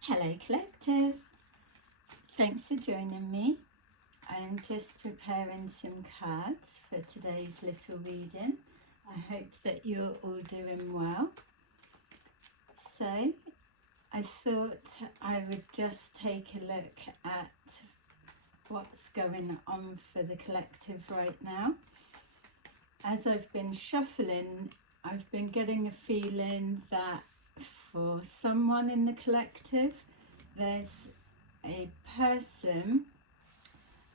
Hello Collective, thanks for joining me. I'm just preparing some cards for today's little reading. I hope that you're all doing well. So I thought I would just take a look at what's going on for the collective right now. As I've been shuffling, I've been getting a feeling that for someone in the collective, there's a person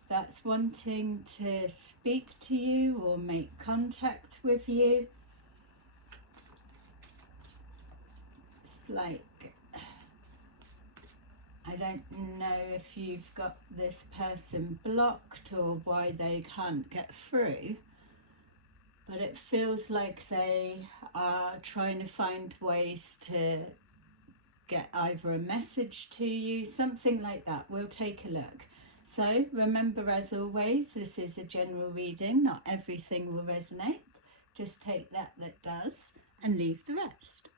that's wanting to speak to you or make contact with you. It's like, I don't know if you've got this person blocked or why they can't get through, but it feels like they are trying to find ways to get either a message to you, something like that. We'll take a look. So remember, as always, this is a general reading. Not everything will resonate. Just take that does and leave the rest.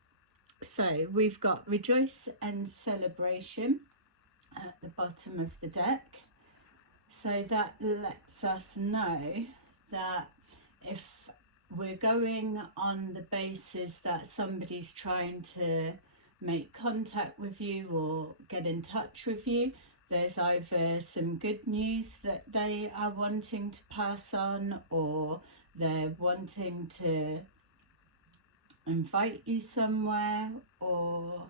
So we've got rejoice and celebration at the bottom of the deck. So that lets us know that if we're going on the basis that somebody's trying to make contact with you or get in touch with you, there's either some good news that they are wanting to pass on, or they're wanting to invite you somewhere, or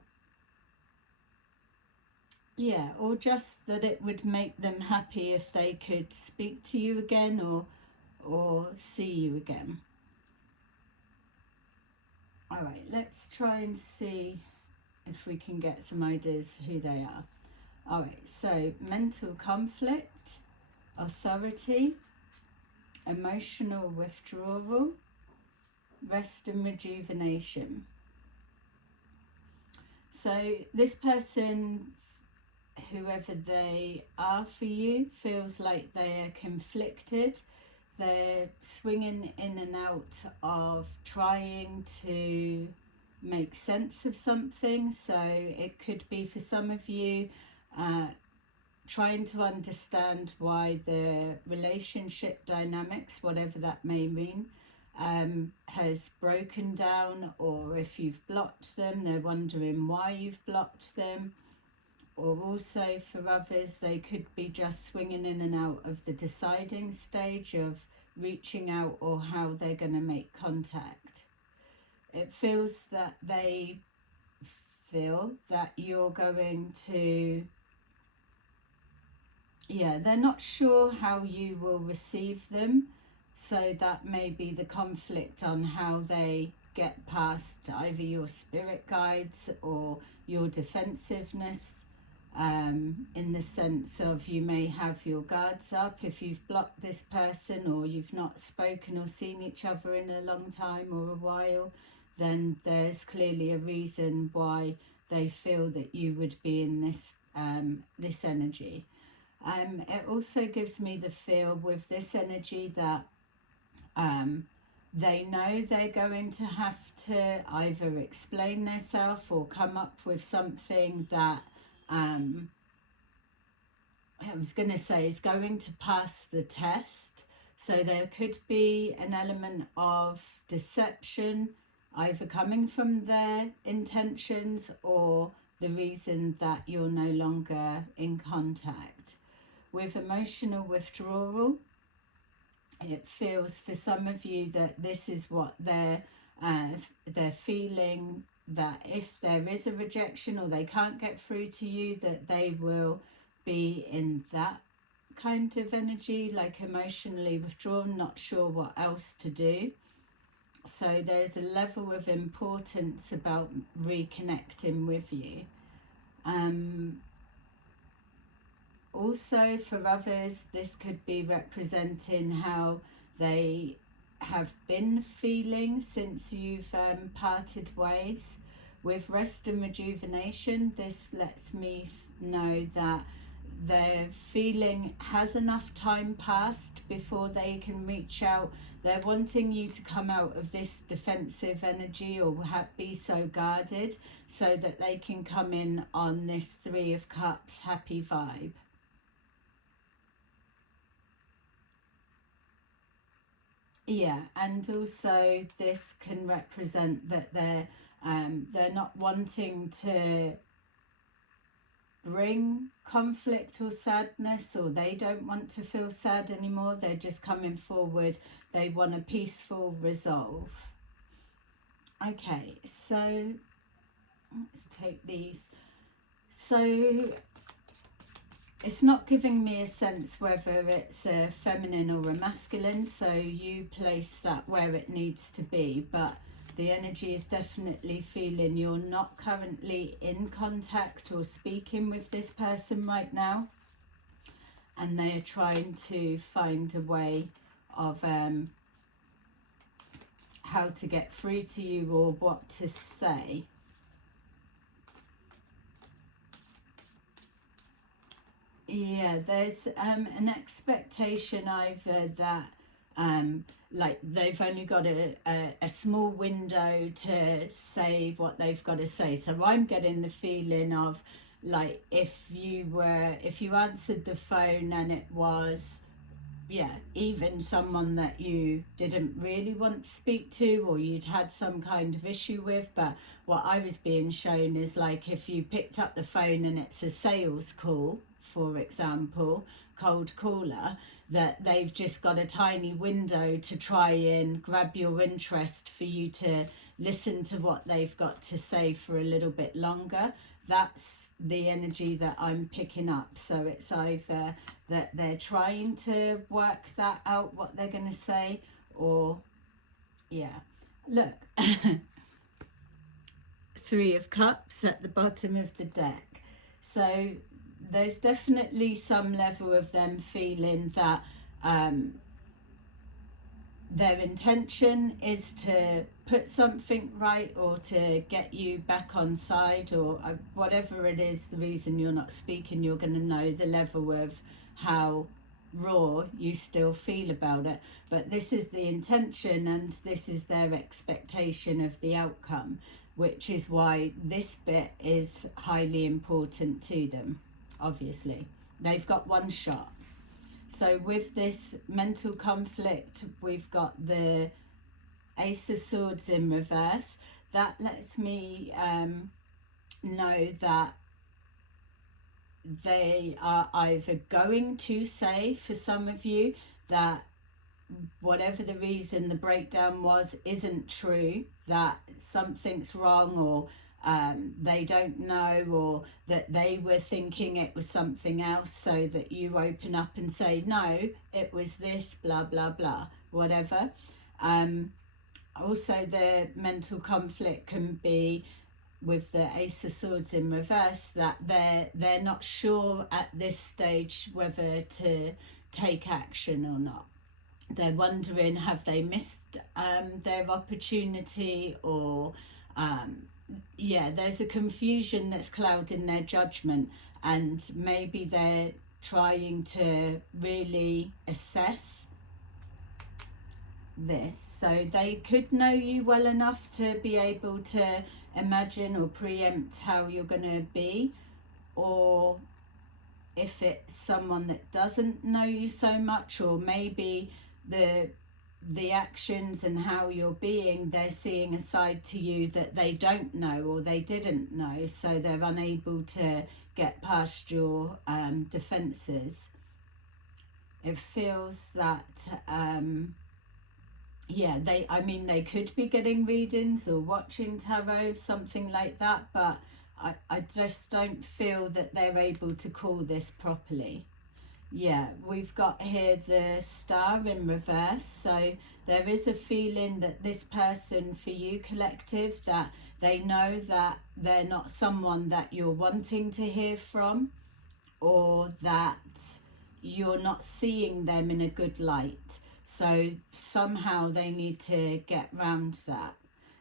just that it would make them happy if they could speak to you again or see you again. All right, let's try and see if we can get some ideas who they are. All right, so mental conflict, authority, emotional withdrawal, rest and rejuvenation. So this person, whoever they are for you, feels like they are conflicted. They're swinging in and out of trying to make sense of something. So it could be, for some of you, trying to understand why the relationship dynamics, whatever that may mean, has broken down, or if you've blocked them, they're wondering why you've blocked them. Or also for others, they could be just swinging in and out of the deciding stage of reaching out or how they're going to make contact. It feels that they feel that you're going to, they're not sure how you will receive them. So that may be the conflict on how they get past either your spirit guides or your defensiveness. In the sense of, you may have your guards up if you've blocked this person, or you've not spoken or seen each other in a long time or a while, then there's clearly a reason why they feel that you would be in this energy. It also gives me the feel with this energy that they know they're going to have to either explain themselves or come up with something that I was going to say is going to pass the test. So there could be an element of deception, either coming from their intentions or the reason that you're no longer in contact. With emotional withdrawal, it feels for some of you that this is what they're feeling, that if there is a rejection or they can't get through to you, that they will be in that kind of energy, like emotionally withdrawn, not sure what else to do. So there's a level of importance about reconnecting with you. Also for others, this could be representing how they have been feeling since you've parted ways. With rest and rejuvenation, this lets me know that they're feeling has enough time passed before they can reach out. They're wanting you to come out of this defensive energy or be so guarded so that they can come in on this Three of Cups happy vibe. Yeah, and also this can represent that they're not wanting to bring conflict or sadness, or they don't want to feel sad anymore. They're just coming forward. They want a peaceful resolve. Okay, so let's take these. So it's not giving me a sense whether it's a feminine or a masculine, so you place that where it needs to be, but the energy is definitely feeling you're not currently in contact or speaking with this person right now, and they're trying to find a way of how to get through to you or what to say. Yeah, there's an expectation either that like they've only got a small window to say what they've got to say. So I'm getting the feeling of like if you answered the phone and it was, yeah, even someone that you didn't really want to speak to or you'd had some kind of issue with, but what I was being shown is like if you picked up the phone and it's a sales call, for example, cold caller, that they've just got a tiny window to try and grab your interest for you to listen to what they've got to say for a little bit longer. That's the energy that I'm picking up. So it's either that they're trying to work that out, what they're going to say, or, yeah. Look, Three of Cups at the bottom of the deck. So there's definitely some level of them feeling that their intention is to put something right or to get you back on side, or whatever it is, the reason you're not speaking, you're going to know the level of how raw you still feel about it. But this is the intention and this is their expectation of the outcome, which is why this bit is highly important to them. Obviously, they've got one shot. So with this mental conflict, we've got the Ace of Swords in reverse. That lets me know that they are either going to say, for some of you, that whatever the reason the breakdown was isn't true, that something's wrong, or they don't know, or that they were thinking it was something else, so that you open up and say, no, it was this, blah, blah, blah, whatever. Also, the mental conflict can be with the Ace of Swords in reverse, that they're not sure at this stage whether to take action or not. They're wondering, have they missed their opportunity, or yeah, there's a confusion that's clouding their judgment, and maybe they're trying to really assess this. So they could know you well enough to be able to imagine or preempt how you're going to be, or if it's someone that doesn't know you so much, or maybe the actions and how you're being, they're seeing a side to you that they don't know or they didn't know, so they're unable to get past your defenses. It feels that yeah, they could be getting readings or watching tarot, something like that, but I just don't feel that they're able to call this properly. Yeah, we've got here the Star in reverse, so there is a feeling that this person, for you collective, that they know that they're not someone that you're wanting to hear from, or that you're not seeing them in a good light. So somehow they need to get round that.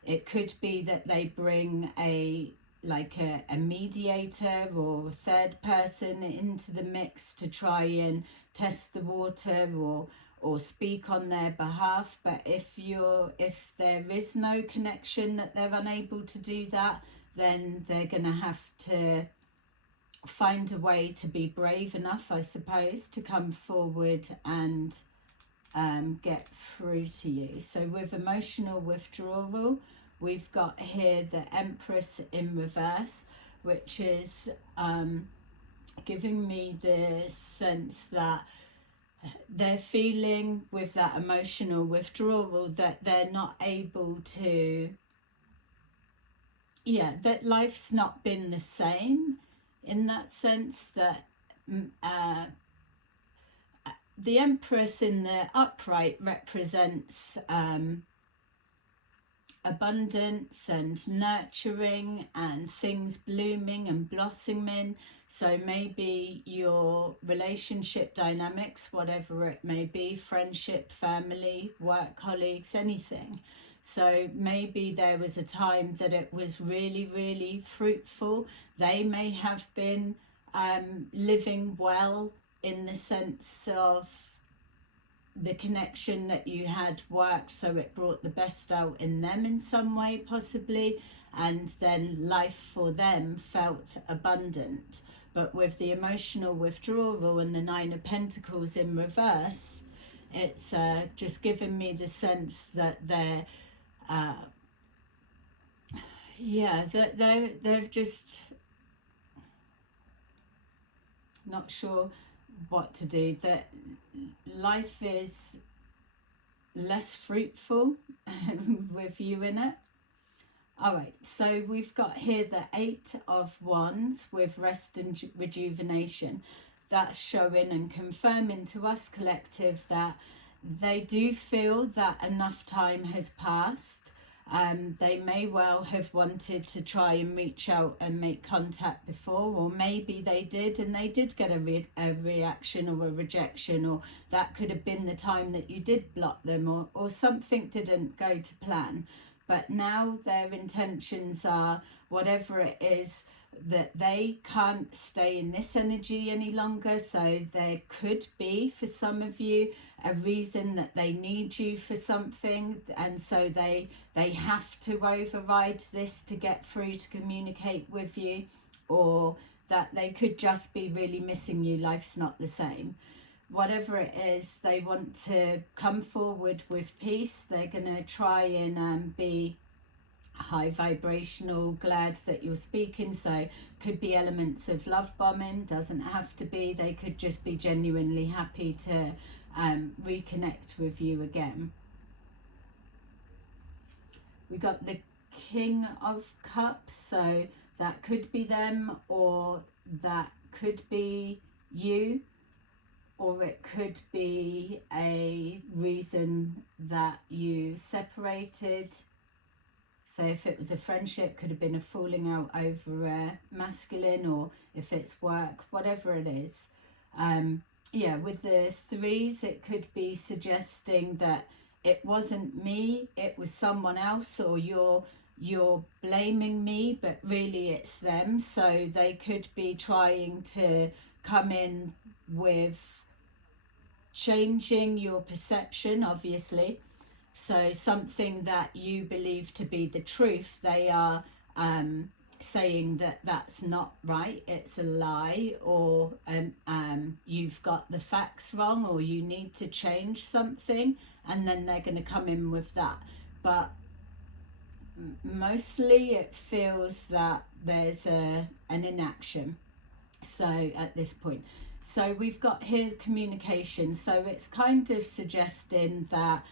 It could be that they bring a like a mediator or a third person into the mix to try and test the water or speak on their behalf. But if there is no connection, that they're unable to do that, then they're going to have to find a way to be brave enough, I suppose, to come forward and get through to you. So with emotional withdrawal, we've got here the Empress in reverse, which is giving me the sense that they're feeling with that emotional withdrawal that they're not able to, that life's not been the same, in that sense that the Empress in the upright represents abundance and nurturing and things blooming and blossoming. So maybe your relationship dynamics, whatever it may be, friendship, family, work colleagues, anything. So maybe there was a time that it was really, really fruitful. They may have been living well in the sense of the connection that you had worked, so it brought the best out in them in some way possibly, and then life for them felt abundant. But with the emotional withdrawal and the Nine of Pentacles in reverse, it's just given me the sense that they're they're just not sure what to do, that life is less fruitful with you in it. All right, so we've got here the Eight of Wands with rest and rejuvenation. That's showing and confirming to us collective that they do feel that enough time has passed. They may well have wanted to try and reach out and make contact before, or maybe they did and they did get a reaction or a rejection, or that could have been the time that you did block them, or something didn't go to plan. But now their intentions are, whatever it is, that they can't stay in this energy any longer. So there could be, for some of you, a reason that they need you for something, and so they have to override this to get through to communicate with you, or that they could just be really missing you. Life's not the same. Whatever it is, they want to come forward with peace. They're going to try and be high vibrational, glad that you're speaking. So could be elements of love bombing, doesn't have to be. They could just be genuinely happy to reconnect with you again. We got the King of Cups, so that could be them, or that could be you, or it could be a reason that you separated. So if it was a friendship, could have been a falling out over a masculine, or if it's work, whatever it is. With the threes, it could be suggesting that it wasn't me, it was someone else, or you're blaming me, but really it's them. So they could be trying to come in with changing your perception, obviously. So something that you believe to be the truth, they are saying that that's not right, it's a lie, or you've got the facts wrong, or you need to change something, and then they're going to come in with that. But mostly it feels that there's an inaction, so at this point. So we've got here communication, so it's kind of suggesting that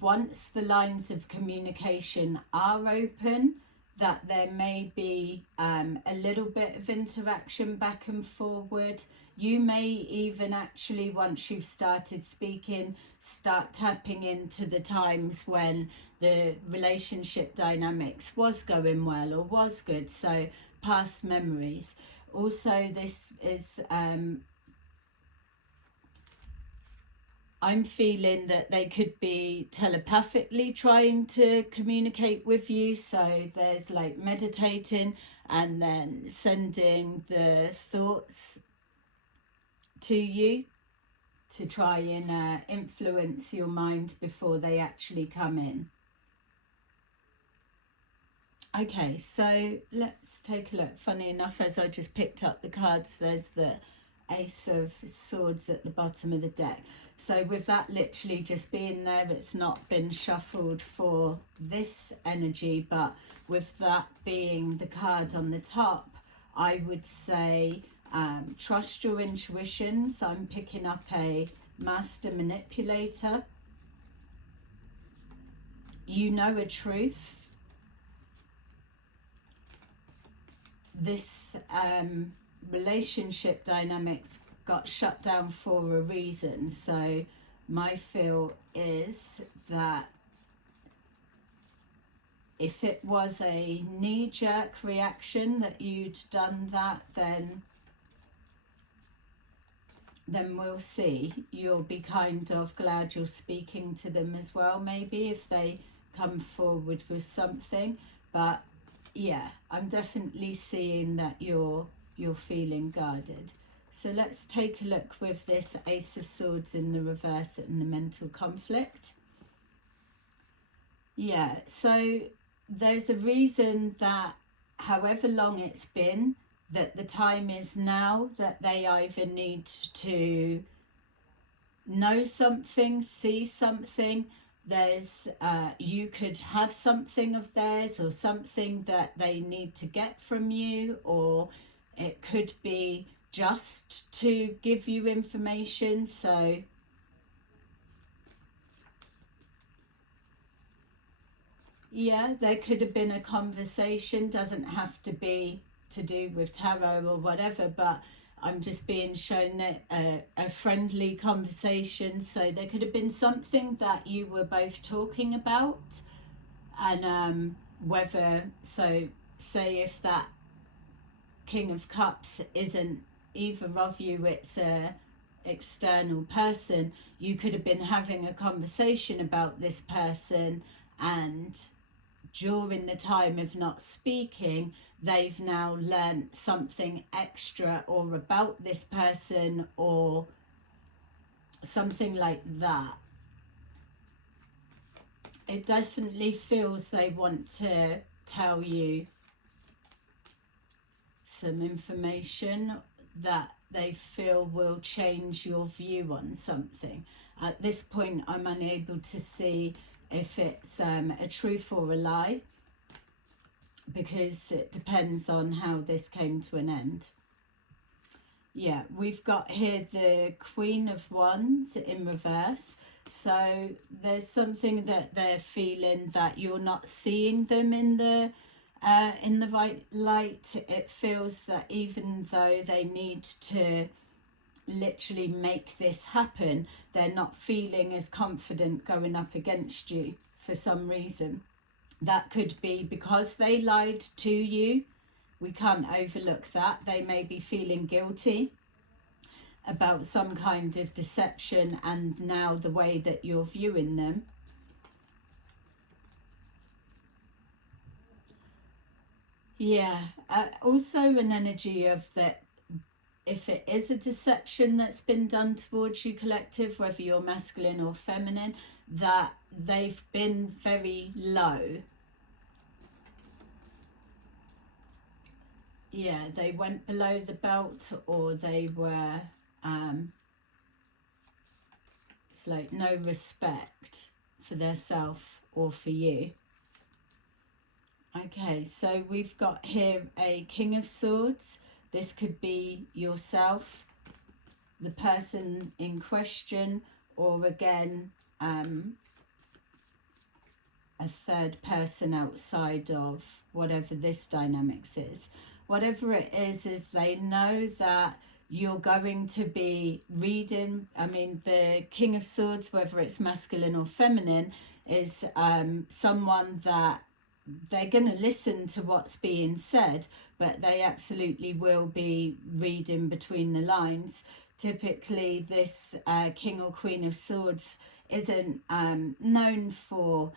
once the lines of communication are open, that there may be a little bit of interaction back and forward. You may even actually, once you've started speaking, start tapping into the times when the relationship dynamics was going well or was good, so past memories. Also, this is I'm feeling that they could be telepathically trying to communicate with you. So there's like meditating and then sending the thoughts to you to try and influence your mind before they actually come in. Okay, so let's take a look. Funny enough, as I just picked up the cards, there's the Ace of Swords at the bottom of the deck. So with that literally just being there, it's not been shuffled for this energy, but with that being the card on the top, I would say trust your intuition. So I'm picking up a master manipulator. You know a truth. This relationship dynamics got shut down for a reason. So my feel is that if it was a knee-jerk reaction that you'd done that, then we'll see. You'll be kind of glad you're speaking to them as well, maybe, if they come forward with something. But yeah, I'm definitely seeing that you're feeling guarded. So let's take a look with this Ace of Swords in the reverse and the mental conflict. Yeah, so there's a reason that however long it's been, that the time is now that they either need to know something, see something. There's you could have something of theirs or something that they need to get from you, or it could be just to give you information. So yeah, there could have been a conversation, doesn't have to be to do with tarot or whatever, but I'm just being shown that a friendly conversation. So there could have been something that you were both talking about, and whether, so say if that King of Cups isn't either of you, it's a external person, you could have been having a conversation about this person, and during the time of not speaking, they've now learnt something extra or about this person or something like that. It definitely feels they want to tell you some information that they feel will change your view on something. At this point, I'm unable to see if it's a truth or a lie, because it depends on how this came to an end. Yeah, we've got here the Queen of Wands in reverse. So there's something that they're feeling that you're not seeing them in the right light. It feels that even though they need to literally make this happen, they're not feeling as confident going up against you for some reason. That could be because they lied to you. We can't overlook that. They may be feeling guilty about some kind of deception and now the way that you're viewing them. Yeah, also an energy of that if it is a deception that's been done towards you, collective, whether you're masculine or feminine, that they've been very low. Yeah, they went below the belt, or they were, it's like no respect for their self or for you. Okay, so we've got here a King of Swords. This could be yourself, the person in question, or again, a third person outside of whatever this dynamics is. Whatever it is they know that you're going to be reading. I mean, the King of Swords, whether it's masculine or feminine, is someone that they're going to listen to what's being said, but they absolutely will be reading between the lines typically this King or Queen of Swords isn't known for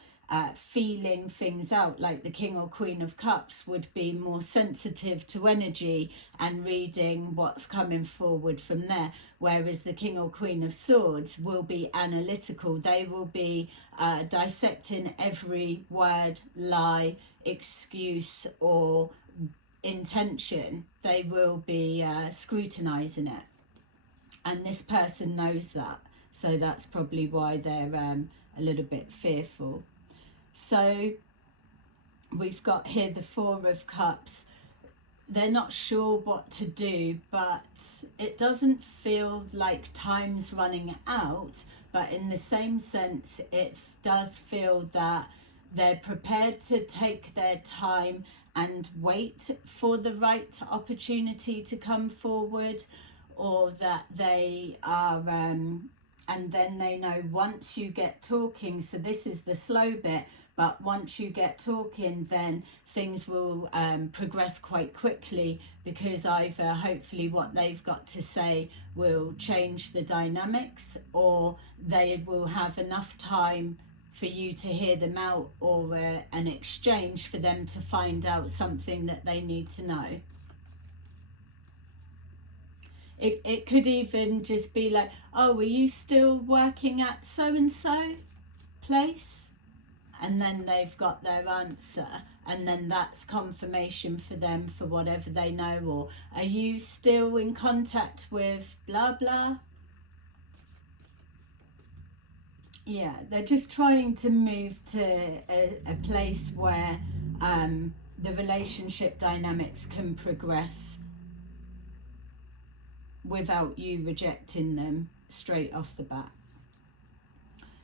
feeling things out. Like the King or Queen of Cups would be more sensitive to energy and reading what's coming forward from there, whereas the King or Queen of Swords will be analytical. They will be dissecting every word, lie, excuse or intention. They will be scrutinizing it, and this person knows that, so that's probably why they're a little bit fearful. So we've got here the Four of Cups. They're not sure what to do, but it doesn't feel like time's running out, but in the same sense it does feel that they're prepared to take their time and wait for the right opportunity to come forward, or that they are and then they know once you get talking, so this is the slow bit, but once you get talking then things will progress quite quickly, because either hopefully what they've got to say will change the dynamics, or they will have enough time for you to hear them out, or an exchange for them to find out something that they need to know. It could even just be like, oh, are you still working at so-and-so place? And then they've got their answer, and then that's confirmation for them for whatever they know. Or are you still in contact with blah blah? Yeah, they're just trying to move to a place where the relationship dynamics can progress without you rejecting them straight off the bat.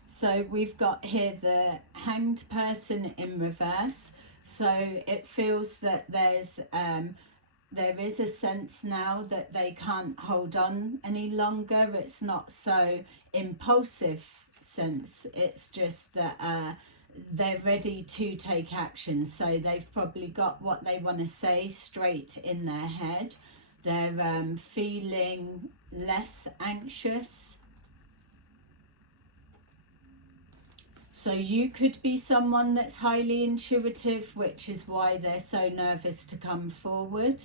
So we've got here the Hanged person in reverse. So it feels that there is a sense now that they can't hold on any longer. It's not so impulsive sense, it's just that they're ready to take action. So they've probably got what they want to say straight in their head. They're feeling less anxious. So you could be someone that's highly intuitive, which is why they're so nervous to come forward.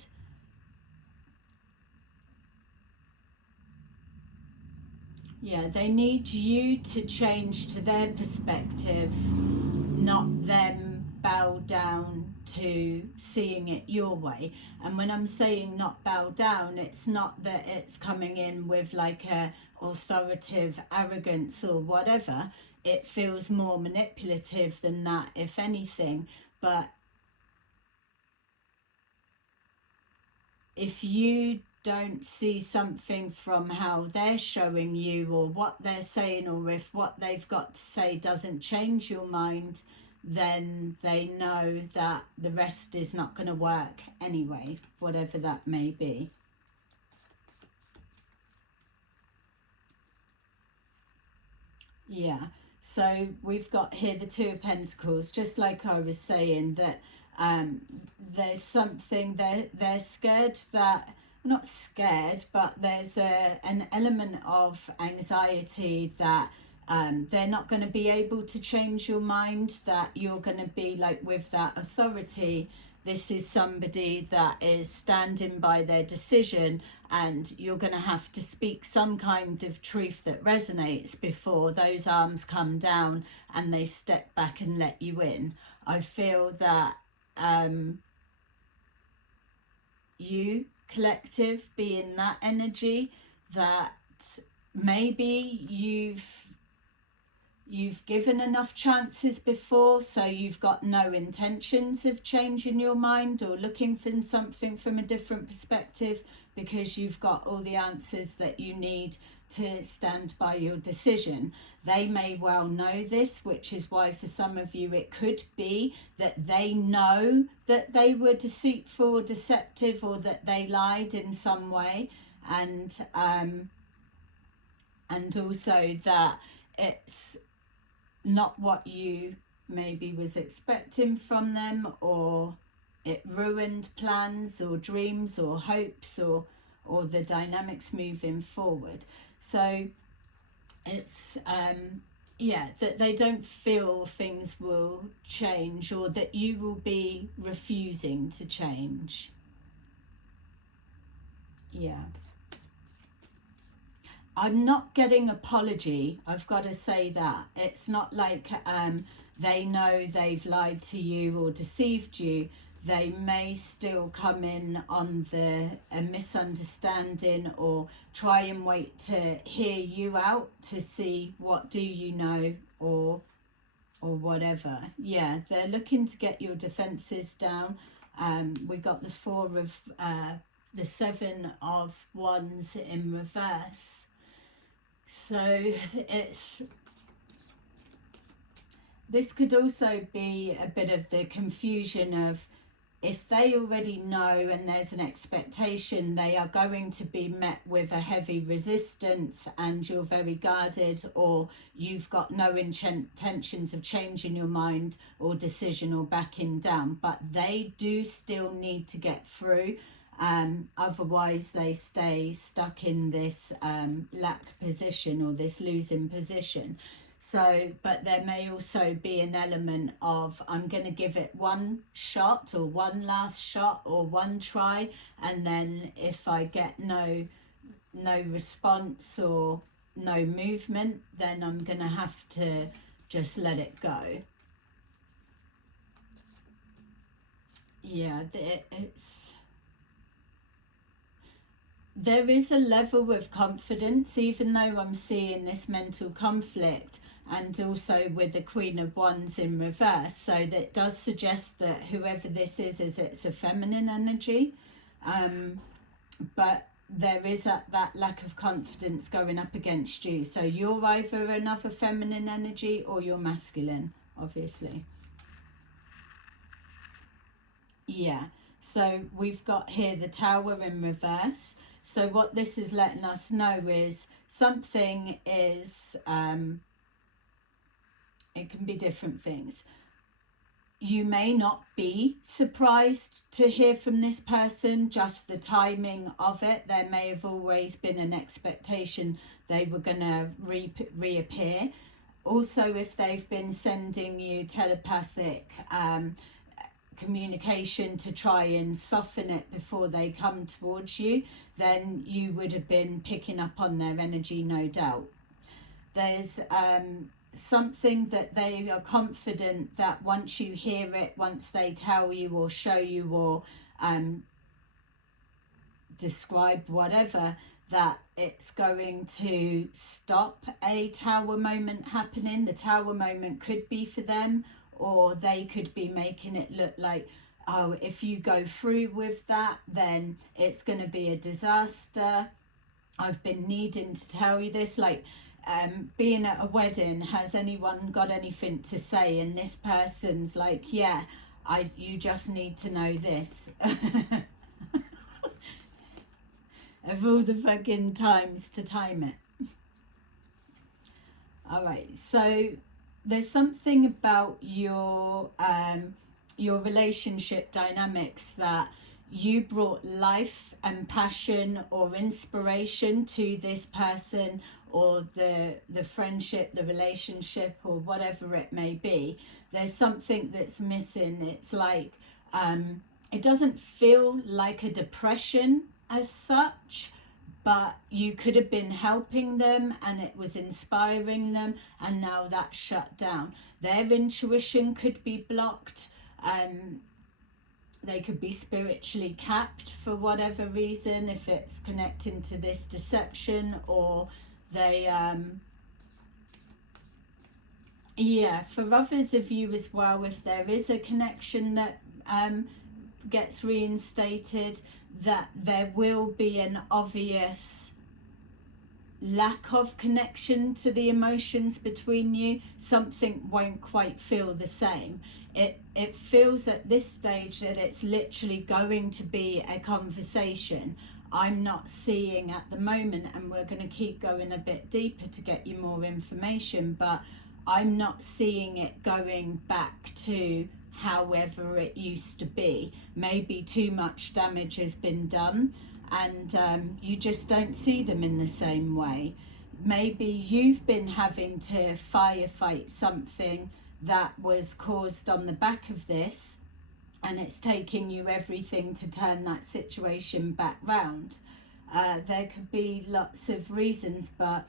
Yeah, they need you to change to their perspective, not them bow down to seeing it your way. And when I'm saying not bow down, it's not that it's coming in with like a authoritative arrogance or whatever. It feels more manipulative than that, if anything. But if you don't see something from how they're showing you or what they're saying, or if what they've got to say doesn't change your mind, then they know that the rest is not going to work anyway, whatever that may be. Yeah, so we've got here the Two of Pentacles, just like I was saying, that there's something, they're scared that, not scared, but there's an element of anxiety that they're not going to be able to change your mind, that you're going to be like with that authority. This is somebody that is standing by their decision, and you're going to have to speak some kind of truth that resonates before those arms come down and they step back and let you in. I feel that you, collective, be in that energy, that maybe you've given enough chances before, so you've got no intentions of changing your mind or looking for something from a different perspective, because you've got all the answers that you need to stand by your decision. They may well know this, which is why for some of you it could be that they know that they were deceitful or deceptive, or that they lied in some way, and also that it's not what you maybe was expecting from them, or it ruined plans or dreams or hopes or or the dynamics moving forward. So it's yeah, that they don't feel things will change, or that you will be refusing to change. Yeah. I'm not getting apology, I've got to say that. It's not like they know they've lied to you or deceived you. They may still come in on a misunderstanding, or try and wait to hear you out to see what do you know, or whatever. Yeah, they're looking to get your defenses down. We got the 7 of Wands in reverse. So this could also be a bit of the confusion of, if they already know and there's an expectation, they are going to be met with a heavy resistance and you're very guarded, or you've got no intentions of changing your mind or decision or backing down, but they do still need to get through. Otherwise they stay stuck in this lack position, or this losing position. So, but there may also be an element of, I'm going to give it one shot, or one last shot, or one try, and then if I get no response or no movement, then I'm going to have to just let it go. Yeah, there is a level of confidence, even though I'm seeing this mental conflict, and also with the Queen of Wands in reverse. So that does suggest that whoever this is it's a feminine energy. But there is that lack of confidence going up against you. So you're either another feminine energy, or you're masculine, obviously. Yeah. So we've got here the Tower in reverse. So what this is letting us know is something is, it can be different things. You may not be surprised to hear from this person, just the timing of it. There may have always been an expectation they were going to reappear. Also, if they've been sending you telepathic communication to try and soften it before they come towards you, then you would have been picking up on their energy, no doubt. There's something that they are confident that once you hear it, once they tell you or show you or describe whatever, that it's going to stop a tower moment happening. The tower moment could be for them, or they could be making it look like, oh, if you go through with that, then it's going to be a disaster. I've been needing to tell you this. Like, being at a wedding, has anyone got anything to say? And this person's like, yeah, you just need to know this. Of all the fucking times to time it. All right, so there's something about your relationship dynamics that you brought life and passion or inspiration to this person, or the friendship, the relationship, or whatever it may be. There's something that's missing. It's like, it doesn't feel like a depression as such, but you could have been helping them and it was inspiring them, and now that's shut down. Their intuition could be blocked. They could be spiritually capped for whatever reason, if it's connecting to this deception, or they yeah, for others of you as well, if there is a connection that gets reinstated, that there will be an obvious lack of connection to the emotions between you. Something won't quite feel the same. It feels at this stage that it's literally going to be a conversation. I'm not seeing at the moment, and we're going to keep going a bit deeper to get you more information, but I'm not seeing it going back to however it used to be. Maybe too much damage has been done, and you just don't see them in the same way. Maybe you've been having to firefight something that was caused on the back of this, and it's taking you everything to turn that situation back round. There could be lots of reasons, but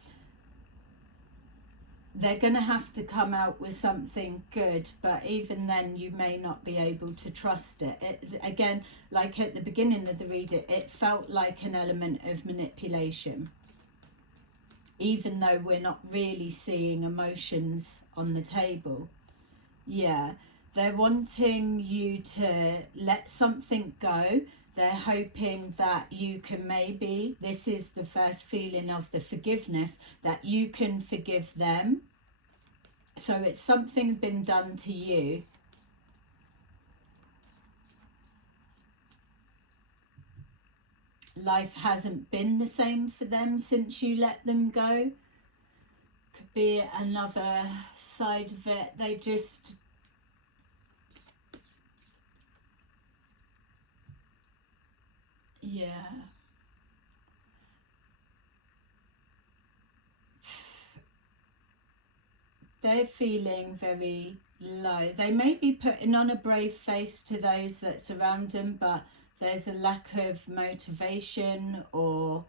they're going to have to come out with something good, but even then you may not be able to trust it. Again, like at the beginning of the read, it felt like an element of manipulation, even though we're not really seeing emotions on the table. Yeah, they're wanting you to let something go. They're hoping that you can maybe, this is the first feeling of the forgiveness, that you can forgive them. So it's something been done to you. Life hasn't been the same for them since you let them go. Could be another side of it. They just... yeah. They're feeling very low. They may be putting on a brave face to those that surround them, but there's a lack of motivation, or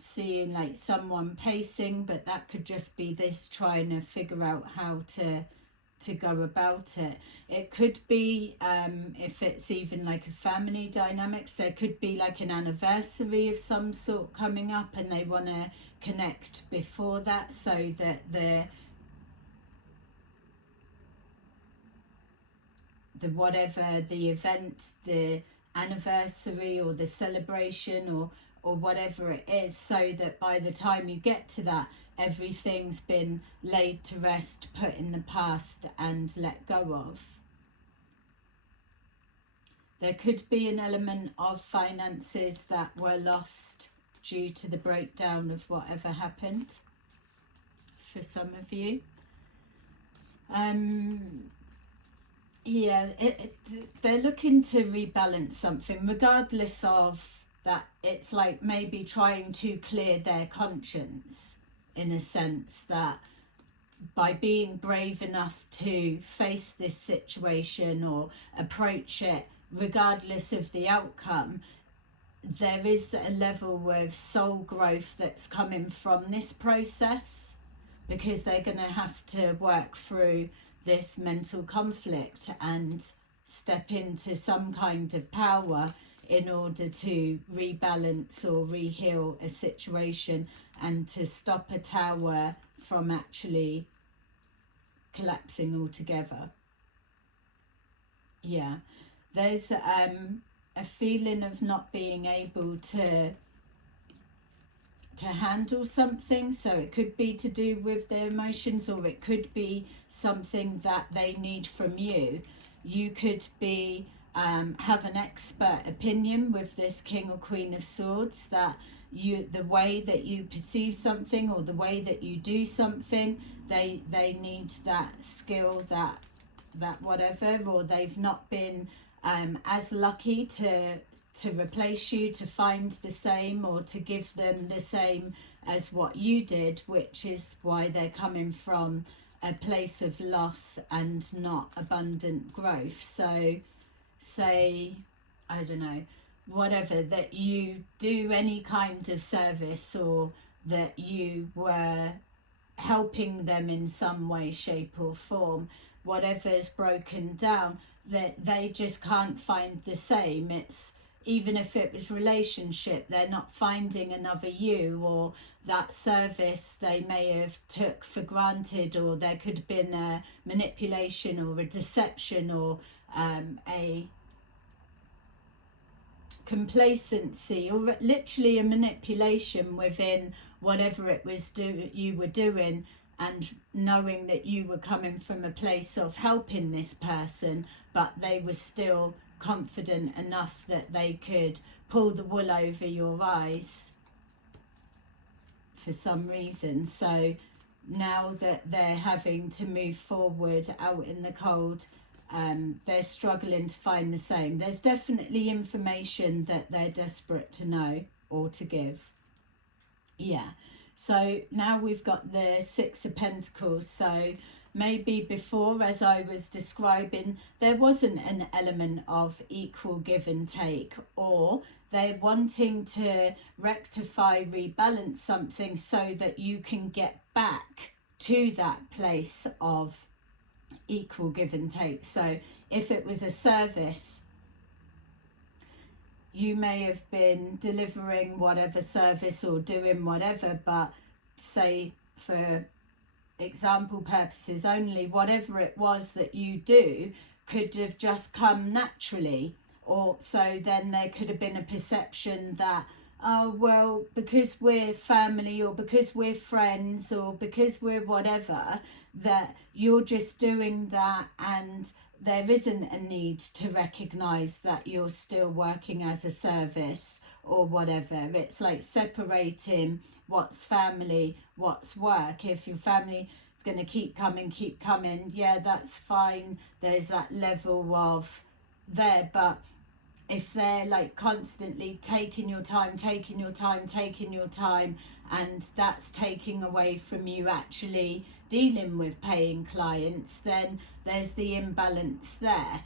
seeing like someone pacing, but that could just be this trying to figure out how to go about it. It could be, if it's even like a family dynamics, there could be like an anniversary of some sort coming up, and they want to connect before that, so that the whatever the event, the anniversary or the celebration or whatever it is, so that by the time you get to that, everything's been laid to rest, put in the past and let go of. There could be an element of finances that were lost due to the breakdown of whatever happened for some of you. Yeah, they're looking to rebalance something, regardless of that. It's like maybe trying to clear their conscience, in a sense, that by being brave enough to face this situation or approach it, regardless of the outcome, there is a level of soul growth that's coming from this process, because they're going to have to work through this mental conflict and step into some kind of power in order to rebalance or reheal a situation, and to stop a tower from actually collapsing altogether. Yeah, there's a feeling of not being able to handle something. So it could be to do with their emotions, or it could be something that they need from you. You could be have an expert opinion with this King or Queen of Swords, that the way that you perceive something or the way that you do something, they need that skill, that whatever, or they've not been as lucky to replace you, to find the same or to give them the same as what you did, which is why they're coming from a place of loss and not abundant growth. So say, I don't know, whatever, that you do any kind of service, or that you were helping them in some way, shape or form, whatever's broken down, that they just can't find the same. It's, even if it was relationship, they're not finding another you, or that service they may have took for granted, or there could have been a manipulation or a deception, or a complacency, or literally a manipulation within whatever it was you were doing, and knowing that you were coming from a place of helping this person, but they were still confident enough that they could pull the wool over your eyes for some reason. So now that they're having to move forward out in the cold, they're struggling to find the same. There's definitely information that they're desperate to know or to give. Yeah. So now we've got the Six of Pentacles. So maybe before, as I was describing, there wasn't an element of equal give and take, or they're wanting to rectify, rebalance something so that you can get back to that place of equal give and take. So if it was a service, you may have been delivering whatever service or doing whatever, but say for example purposes only, whatever it was that you do could have just come naturally. Or so then there could have been a perception that, oh well, because we're family or because we're friends or because we're whatever, that you're just doing that, and there isn't a need to recognise that you're still working as a service or whatever. It's like separating what's family, what's work. If your family is going to keep coming, yeah, that's fine. There's that level of there. But if they're like constantly taking your time, and that's taking away from you actually dealing with paying clients, then there's the imbalance there.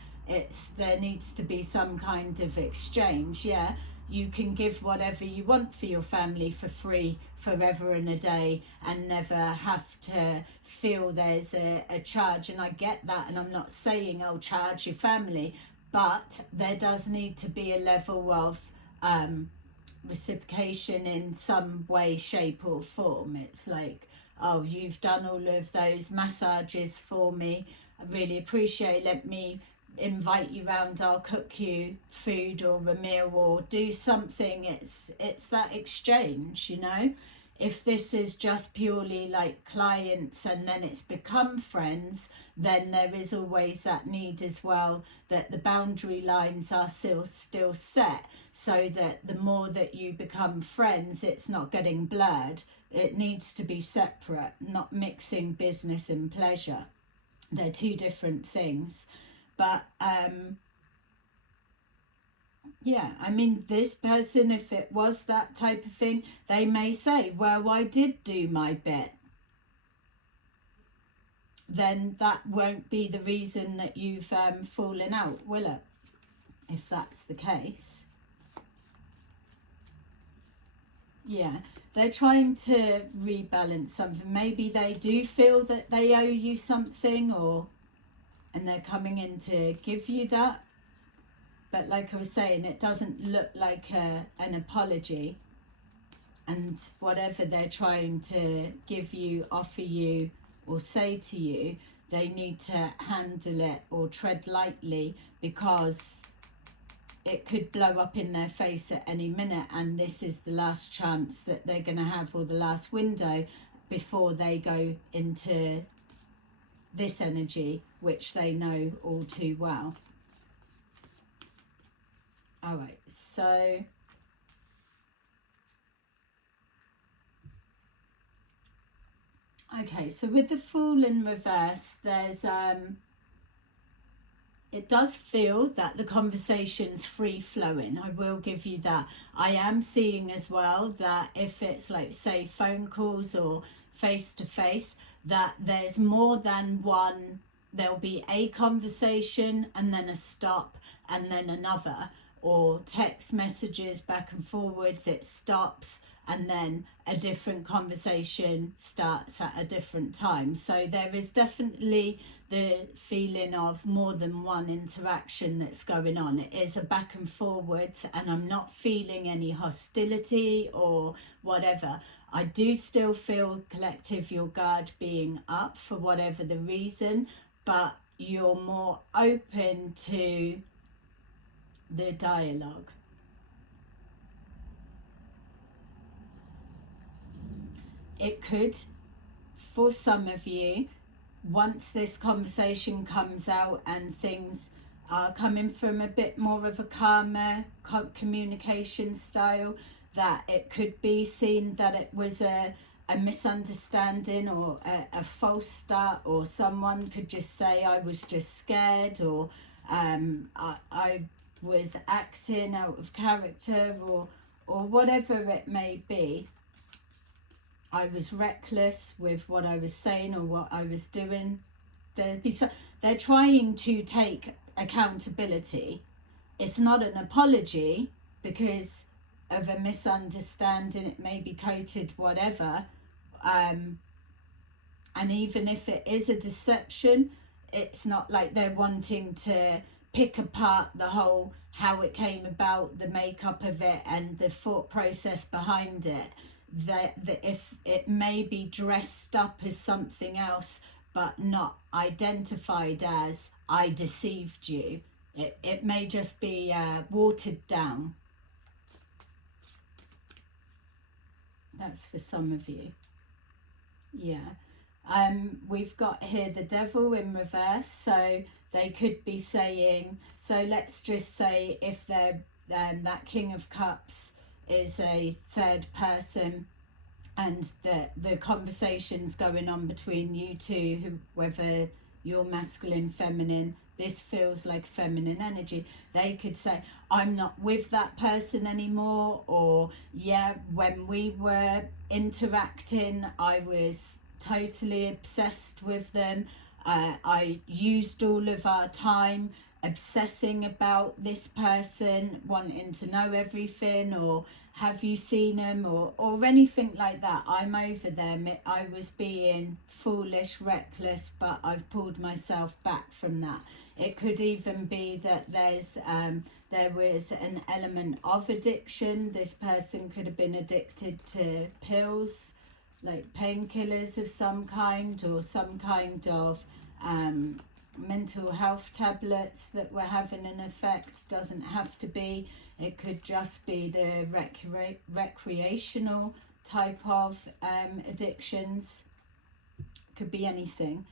There needs to be some kind of exchange. Yeah, you can give whatever you want for your family for free forever and a day and never have to feel there's a charge. And I get that, and I'm not saying I'll charge your family, but there does need to be a level of reciprocation in some way, shape or form. It's like, oh, you've done all of those massages for me, I really appreciate, let me invite you round, I'll cook you food or a meal or do something. It's that exchange, you know. If this is just purely like clients and then it's become friends, then there is always that need as well that the boundary lines are still set, so that the more that you become friends, it's not getting blurred. It needs to be separate, not mixing business and pleasure. They're two different things. But yeah, I mean, this person, if it was that type of thing, they may say, well, I did do my bit. Then that won't be the reason that you've fallen out, will it? If that's the case. Yeah, they're trying to rebalance something. Maybe they do feel that they owe you something, and they're coming in to give you that. But like I was saying, it doesn't look like an apology. And whatever they're trying to give you, offer you, or say to you, they need to handle it or tread lightly, because it could blow up in their face at any minute, and this is the last chance that they're going to have, or the last window before they go into this energy, which they know all too well. All right, so okay, so with the Fool in reverse, there's it does feel that the conversation's free flowing. I will give you that. I am seeing as well that if it's like, say, phone calls or face to face, that there's more than one. There'll be a conversation and then a stop and then another, or text messages back and forwards, it stops and then a different conversation starts at a different time. So there is definitely the feeling of more than one interaction that's going on. It is a back and forwards, and I'm not feeling any hostility or whatever. I do still feel, collective, your guard being up for whatever the reason, but you're more open to the dialogue. It could, for some of you, once this conversation comes out and things are coming from a bit more of a calmer communication style, that it could be seen that it was a a misunderstanding or a false start, or someone could just say I was just scared, or I was acting out of character, or whatever it may be. I was reckless with what I was saying or what I was doing. They're trying to take accountability. It's not an apology because of a misunderstanding. It may be coded whatever, and even if it is a deception, it's not like they're wanting to pick apart the whole how it came about, the makeup of it and the thought process behind it. That if it may be dressed up as something else but not identified as I deceived you, it may just be watered down. That's for some of you. Yeah. We've got here the devil in reverse, so they could be saying, so let's just say if they're that King of Cups is a third person, and the conversation's going on between you two, whether you're masculine, feminine, this feels like feminine energy. They could say, I'm not with that person anymore, or yeah, when we were interacting, I was totally obsessed with them. I used all of our time obsessing about this person, wanting to know everything, or have you seen them, or anything like that. I'm over them. I was being foolish, reckless, but I've pulled myself back from that. It could even be that there was an element of addiction. This person could have been addicted to pills, like painkillers of some kind, or some kind of mental health tablets that were having an effect. Doesn't have to be. It could just be the recreational type of addictions. Could be anything.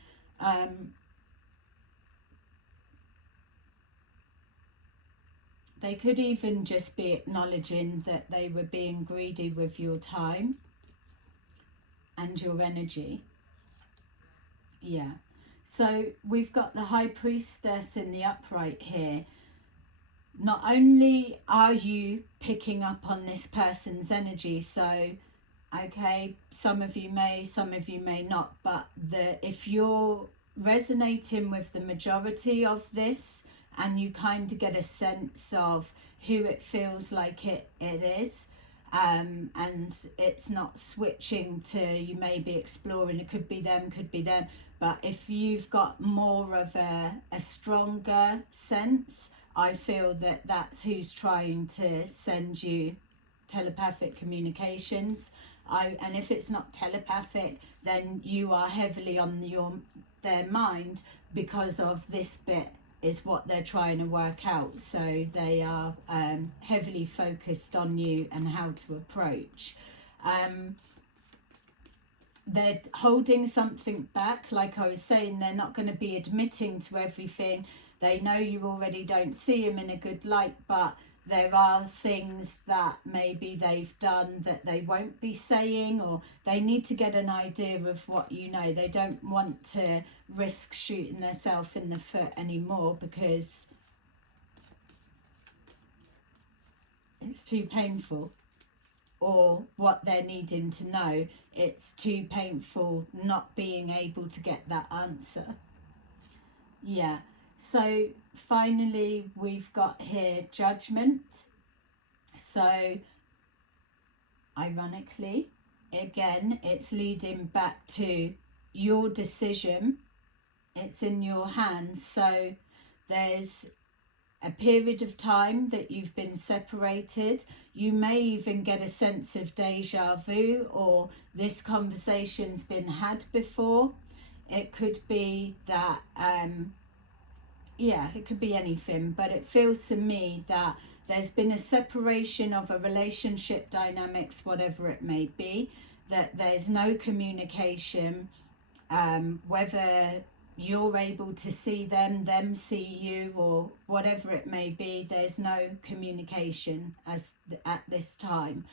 They could even just be acknowledging that they were being greedy with your time and your energy. Yeah. So we've got the High Priestess in the upright here. Not only are you picking up on this person's energy, so okay, some of you may not, but if you're resonating with the majority of this, and you kind of get a sense of who it feels like it is, and it's not switching to, you may be exploring, it could be them, but if you've got more of a stronger sense, I feel that that's who's trying to send you telepathic communications. And if it's not telepathic, then you are heavily on their mind, because of this bit is what they're trying to work out. So they are heavily focused on you and how to approach. They're holding something back. Like I was saying, they're not going to be admitting to everything. They know you already don't see them in a good light, but there are things that maybe they've done that they won't be saying, or they need to get an idea of what you know. They don't want to risk shooting themselves in the foot anymore, because it's too painful, or what they're needing to know, it's too painful not being able to get that answer. Yeah. So finally, we've got here judgment. So ironically, again, it's leading back to your decision. It's in your hands. So there's a period of time that you've been separated. You may even get a sense of deja vu, or this conversation's been had before. It could be that yeah, it could be anything, but it feels to me that there's been a separation of a relationship dynamics, whatever it may be, that there's no communication, whether you're able to see them see you, or whatever it may be, there's no communication at this time.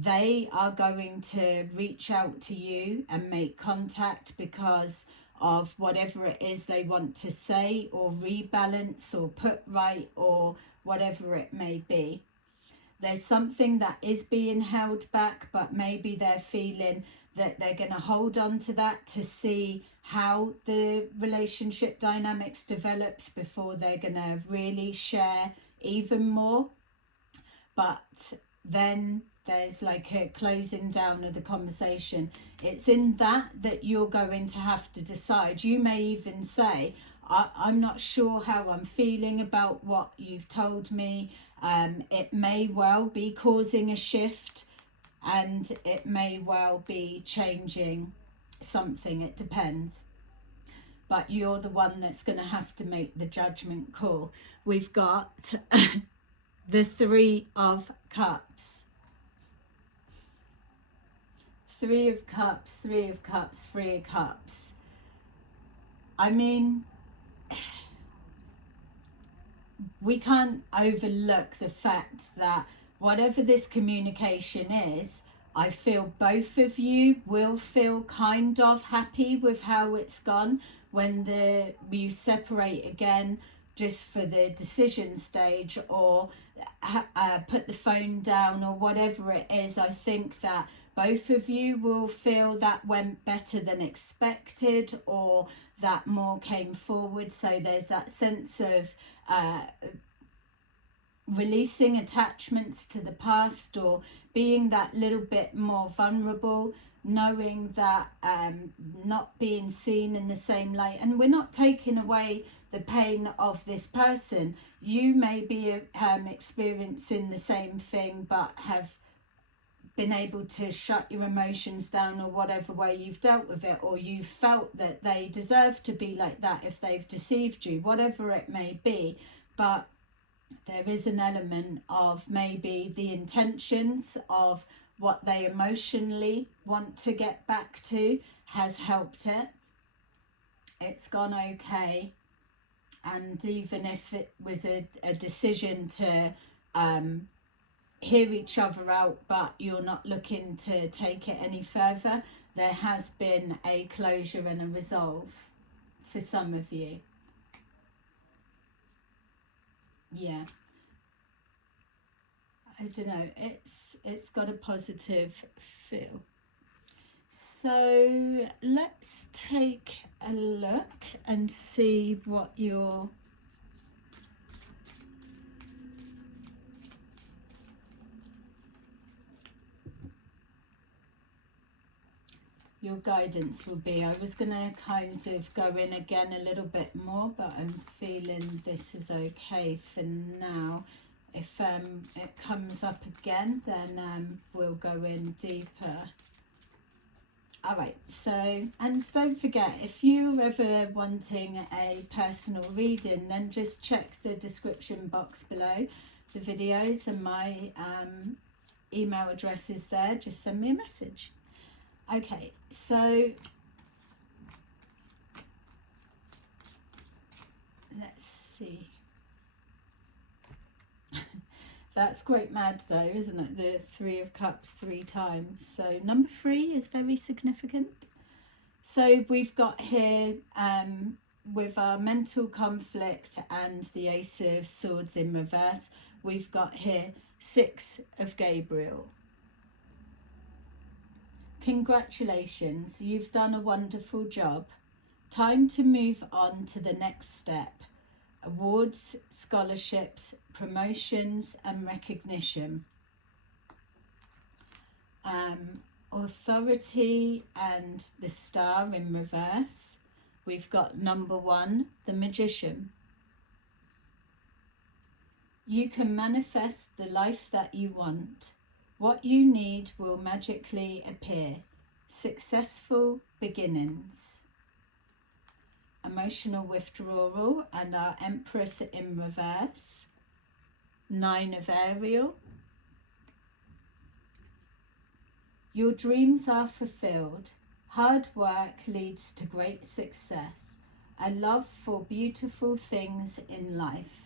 they are going to reach out to you and make contact because of whatever it is they want to say or rebalance or put right or whatever it may be. There's something that is being held back, but maybe they're feeling that they're going to hold on to that to see how the relationship dynamics develops before they're going to really share even more. But then there's like a closing down of the conversation. It's in that you're going to have to decide. You may even say, I'm not sure how I'm feeling about what you've told me. It may well be causing a shift, and it may well be changing something. It depends. But you're the one that's going to have to make the judgment call. We've got the Three of Cups. Three of Cups, Three of Cups, Three of Cups. I mean, we can't overlook the fact that whatever this communication is, I feel both of you will feel kind of happy with how it's gone when you separate again, just for the decision stage, or put the phone down or whatever it is. I think that both of you will feel that went better than expected, or that more came forward. So there's that sense of releasing attachments to the past, or being that little bit more vulnerable, knowing that not being seen in the same light. And we're not taking away the pain of this person. You may be experiencing the same thing, but have been able to shut your emotions down, or whatever way you've dealt with it, or you felt that they deserve to be like that if they've deceived you, whatever it may be. But there is an element of maybe the intentions of what they emotionally want to get back to has helped it. It's gone okay. And even if it was a decision to hear each other out, but you're not looking to take it any further, there has been a closure and a resolve for some of you. Yeah, I don't know, it's got a positive feel. So let's take a look and see what your guidance will be. I was going to kind of go in again a little bit more, but I'm feeling this is okay for now. If it comes up again, then we'll go in deeper. All right, so, and don't forget, if you're ever wanting a personal reading, then just check the description box below the videos, and my email address is there. Just send me a message. Okay, so let's see. That's quite mad though, isn't it? The Three of Cups 3 times. So number 3 is very significant. So we've got here with our mental conflict and the Ace of Swords in reverse, we've got here 6 of Gabriel. Congratulations, you've done a wonderful job. Time to move on to the next step. Awards, scholarships, promotions and recognition. Authority and the Star in reverse. We've got number 1, the Magician. You can manifest the life that you want. What you need will magically appear. Successful beginnings. Emotional withdrawal and our Empress in reverse. 9 of Ariel. Your dreams are fulfilled. Hard work leads to great success. A love for beautiful things in life.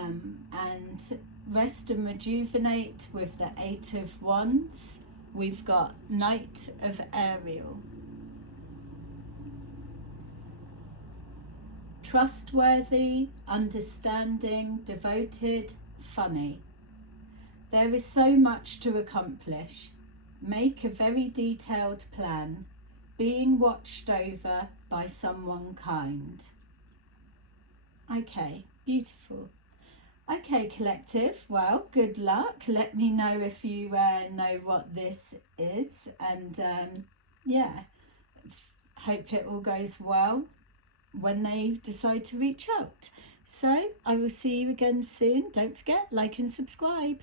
and rest and rejuvenate with the 8 of Wands. We've got Knight of Ariel. Trustworthy, understanding, devoted, funny. There is so much to accomplish. Make a very detailed plan, being watched over by someone kind. Okay, beautiful. Okay, collective, well, good luck. Let me know if you know what this is, and yeah, hope it all goes well when they decide to reach out. So I will see you again soon. Don't forget, like and subscribe.